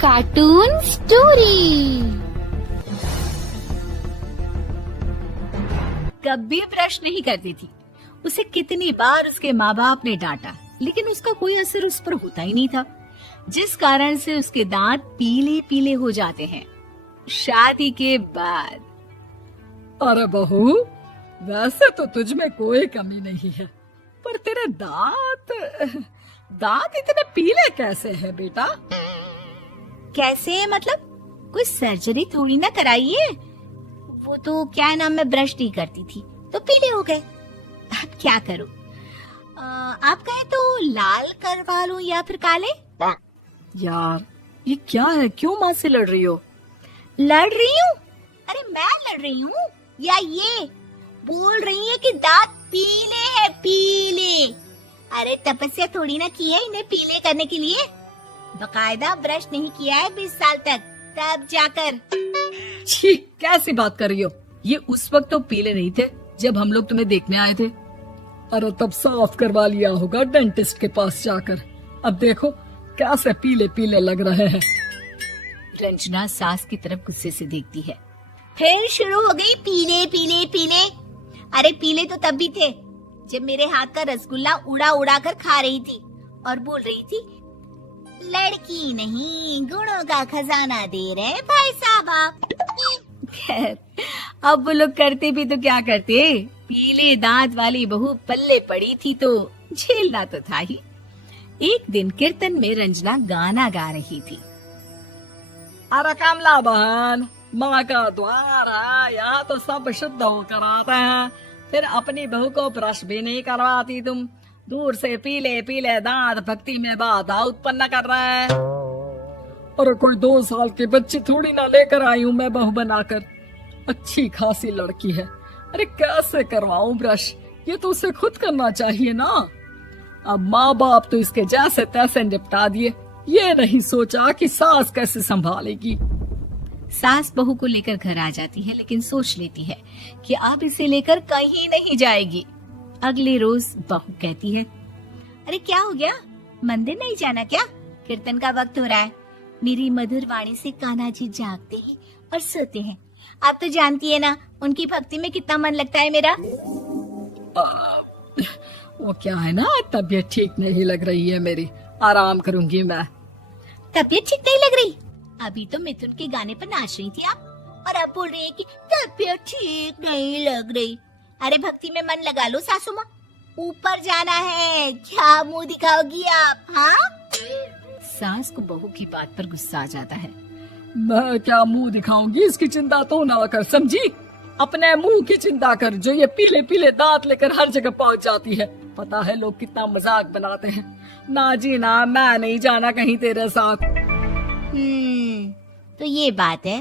Cartoon story. कभी brush नहीं करती थी। उसे कितनी बार उसके माँ बाप ने डांटा, लेकिन उसका कोई असर उस पर होता ही नहीं था, जिस कारण से उसके दांत पीले पीले हो जाते हैं। शादी के बाद अरे बहू, वैसे तो तुझ में कोई कमी नहीं है, पर तेरे दांत इतने पीले कैसे हैं बेटा? कैसे मतलब? कोई सर्जरी थोड़ी ना कराइए। वो तो क्या नाम, मैं ब्रश नहीं करती थी तो पीले हो गए। अब क्या करूं? आप कहें तो लाल करवा लूं या फिर काले? यार ये क्या है, क्यों माँ से लड़ रही हो? लड़ रही हूँ? अरे मैं लड़ रही हूँ या ये बोल रही है कि दांत पीले हैं, पीले। अरे तपस्या थोड़ी ना की है इन्हें पीले करने के लिए। बकायदा ब्रश नहीं किया है 20 साल तक, तब जाकर। छी, कैसी बात कर रही हो? ये उस वक्त तो पीले नहीं थे जब हम लोग तुम्हें देखने आए थे। अरे तब साफ करवा लिया होगा डेंटिस्ट के पास जाकर। अब देखो कैसे पीले पीले लग रहे हैं। रंजना सास की तरफ गुस्से से देखती है। फिर शुरू हो गई पीले पीले पीले। अरे पीले तो तब भी थे जब मेरे हाथ का रसगुल्ला उड़ा उड़ा कर खा रही थी और बोल रही थी, लड़की नहीं गुणों का खजाना दे रहे भाई साहब आप। खैर, अब वो लोग करते भी तो क्या करते, पीले दांत वाली बहू पल्ले पड़ी थी तो झेलना तो था ही। एक दिन कीर्तन में रंजना गाना गा रही थी। अरे कमला बहन, माँ का द्वार है, यहाँ तो सब शुद्ध होकर आते हैं, फिर अपनी बहू को ब्रश भी नहीं करवाती तुम। दूर से पीले पीले दांत भक्ति में बाधा उत्पन्न कर रहे हैं। अरे कोई 2 साल की बच्ची थोड़ी ना लेकर आई हूँ मैं बहू बनाकर। अच्छी खासी लड़की है, अरे कैसे करवाऊं ब्रश? ये तो उसे खुद करना चाहिए ना। अब माँ बाप तो इसके जैसे तैसे निपटा दिए, ये नहीं सोचा कि सास कैसे संभालेगी। सास बहू को लेकर घर आ जाती है, लेकिन सोच लेती है कि अब इसे लेकर कहीं नहीं जाएगी। अगले रोज बहू कहती है, अरे क्या हो गया, मंदिर नहीं जाना क्या? कीर्तन का वक्त हो रहा है। मेरी मधुर वाणी से कान्हा जी जागते हैं और सोते हैं। आप तो जानती है ना उनकी भक्ति में कितना मन लगता है मेरा। वो क्या है ना, तबीयत ठीक नहीं लग रही है मेरी, आराम करूंगी मैं। तबीयत ठीक नहीं लग रही? अभी तो मिथुन के गाने पर नाच रही थी आप, और अब बोल रही है कि तबीयत ठीक नहीं लग रही। अरे भक्ति में मन लगा लो सासू माँ, ऊपर जाना है, क्या मुंह दिखाओगी आप? हाँ? सास को बहू की बात पर गुस्सा आ जाता है। मैं क्या मुंह दिखाऊंगी, इसकी चिंता तो ना कर, समझी? अपने मुंह की चिंता कर, जो ये पीले पीले दांत लेकर हर जगह पहुंच जाती है। पता है लोग कितना मजाक बनाते हैं। ना जी ना, मैं नहीं जाना कहीं तेरे साथ। तो ये बात है।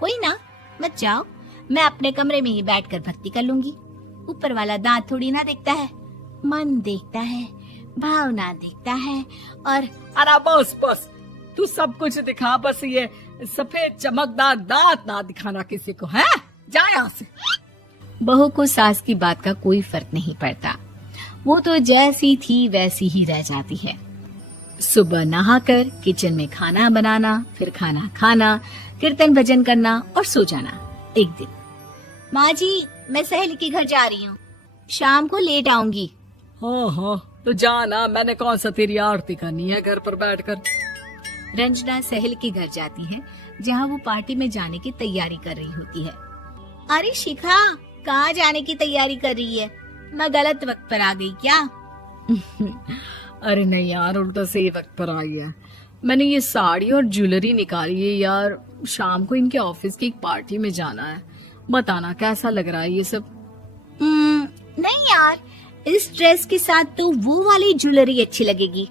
कोई ना, मत जाओ, मैं अपने कमरे में ही बैठकर भक्ति कर लूंगी। ऊपर वाला दांत थोड़ी ना देखता है, मन देखता है, भावना देखता है। और अरे बस बस, तू सब कुछ दिखा, बस ये सफेद चमकदार दांत ना दिखाना किसी को, है? जा यहाँ से। बहू को सास की बात का कोई फर्क नहीं पड़ता, वो तो जैसी थी वैसी ही रह जाती है। सुबह नहाकर किचन में खाना बनाना, फिर खाना खाना, कीर्तन भजन करना और सो जाना। एक दिन, माँ जी मैं सहेली के घर जा रही हूँ, शाम को लेट आऊंगी। हाँ हाँ तो जाना, मैंने कौन सा तेरी आरती करनी है घर पर बैठकर। रंजना सहेली के घर जाती है, जहाँ वो पार्टी में जाने की तैयारी कर रही होती है। अरे शिखा, कहाँ जाने की तैयारी कर रही है? मैं गलत वक्त पर आ गई क्या? अरे नहीं यार, उल्टा सही वक्त पर आ गया। मैंने ये साड़ी और ज्वेलरी निकाली है यार, शाम को इनके ऑफिस की एक पार्टी में जाना है। बताना कैसा लग रहा है ये सब? नहीं यार, इस ड्रेस के साथ तो वो वाली ज्वेलरी अच्छी लगेगी।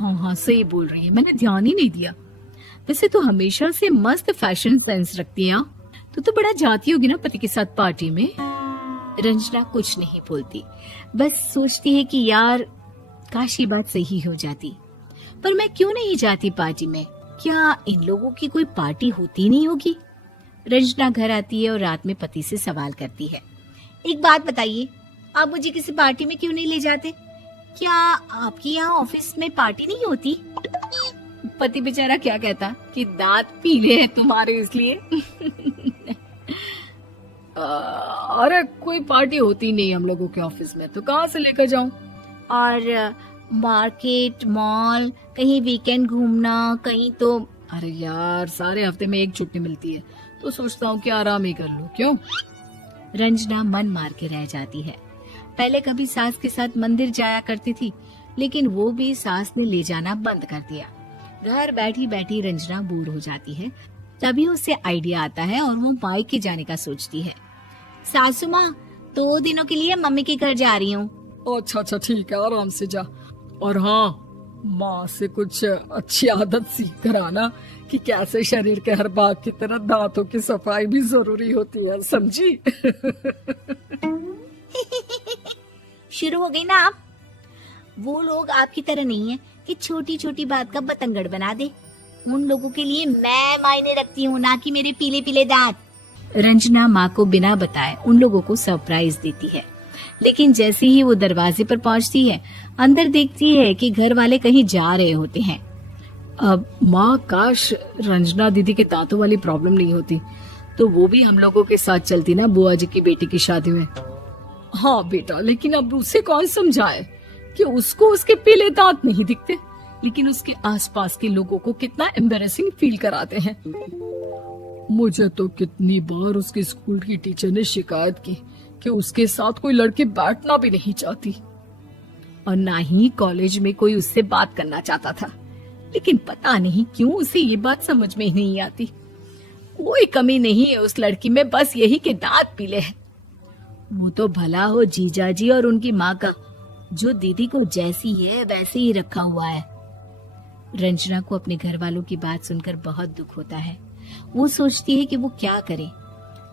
हाँ हाँ सही बोल रही है, मैंने ध्यान ही नहीं दिया। वैसे तो हमेशा से मस्त फैशन सेंस रखती है। तो बड़ा जाती होगी ना पति के साथ पार्टी में। रंजना कुछ नहीं बोलती, बस सोचती है कि यार काश ये बात सही हो जाती। पर मैं क्यों नहीं जाती पार्टी में? क्या इन लोगों की कोई पार्टी होती नहीं होगी? रंजना घर आती है और रात में पति से सवाल करती है, एक बात बताइए, आप मुझे किसी पार्टी में क्यों नहीं ले जाते? क्या आपकी यहाँ ऑफिस में पार्टी नहीं होती? पति बेचारा क्या कहता कि दांत पीले हैं तुम्हारे इसलिए। अरे कोई पार्टी होती नहीं हम लोगों के ऑफिस में, तो कहाँ से लेकर जाऊं? और मार्केट, मॉल, कहीं वीकेंड घूमना, कहीं तो। अरे यार सारे हफ्ते में एक छुट्टी मिलती है, तो सोचता हूँ कि आराम ही कर लूं। क्यों? रंजना मन मार के रह जाती है। पहले कभी सास के साथ मंदिर जाया करती थी, लेकिन वो भी सास ने ले जाना बंद कर दिया। घर बैठी बैठी रंजना बोर हो जाती है। तभी उसे आइडिया आता है और वो मायके जाने का सोचती है। सासू माँ, 2 दिनों के लिए मम्मी के घर जा रही हूँ। अच्छा ठीक है, आराम से जा। और हाँ, माँ से कुछ अच्छी आदत सीख कर आना कि कैसे शरीर के हर भाग की तरह दांतों की सफाई भी जरूरी होती है, समझी? शुरू हो गई ना आप। वो लोग आपकी तरह नहीं है कि छोटी छोटी बात का बतंगड़ बना दे। उन लोगों के लिए मैं मायने रखती हूँ, ना कि मेरे पीले पीले दांत। रंजना माँ को बिना बताए उन लोगों को सरप्राइज देती है, लेकिन जैसे ही वो दरवाजे पर पहुंचती है, अंदर देखती है कि घर वाले कहीं जा रहे होते हैं। अब माँ, काश रंजना दीदी के दांतों वाली प्रॉब्लम नहीं होती, तो वो भी हम लोगों के साथ चलती ना बुआ जी की बेटी की शादी में। हाँ बेटा, लेकिन अब उसे कौन समझाए कि उसको उसके पीले दांत नहीं दिखते, लेकिन उसके आसपास के लोगों को कितना एम्बैरेसिंग फील कराते हैं। मुझे तो कितनी बार उसके स्कूल की टीचर ने शिकायत की कि उसके साथ कोई लड़की बैठना भी नहीं चाहती, और ना ही कॉलेज में कोई उससे बात करना चाहता था। लेकिन पता नहीं क्यों उसे ये बात समझ में ही नहीं आती। कोई कमी नहीं है उस लड़की में, बस यही कि दांत पीले हैं। वो तो भला हो जीजा जी और उनकी माँ का, जो दीदी को जैसी है वैसे ही रखा हुआ है। रंजना को अपने घर वालों की बात सुनकर बहुत दुख होता है। वो सोचती है कि वो क्या करे,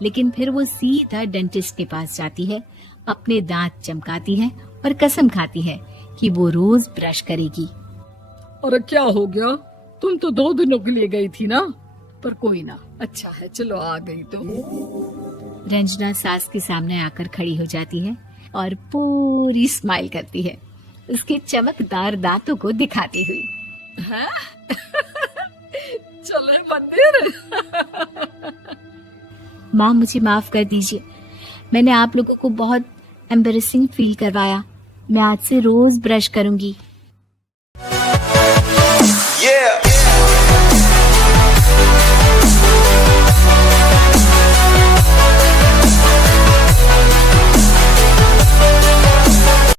लेकिन फिर वो सीधा डेंटिस्ट के पास जाती है, अपने दांत चमकाती है और कसम खाती है कि वो रोज ब्रश करेगी। अरे क्या हो गया? तुम तो 2 दिनों के लिए गई थी ना, पर कोई ना, अच्छा है, चलो आ गई तो। रंजना सास के सामने आकर खड़ी हो जाती है और पूरी स्माइल करती है, उसके चमकदार दांतों को दिखाती हुई। हैं? चले मंदिर। माँ, मुझे माफ कर दीजिए, मैंने आप लोगों को बहुत एम्बैरेसिंग फील करवाया। मैं आज से रोज ब्रश करूंगी। Yeah.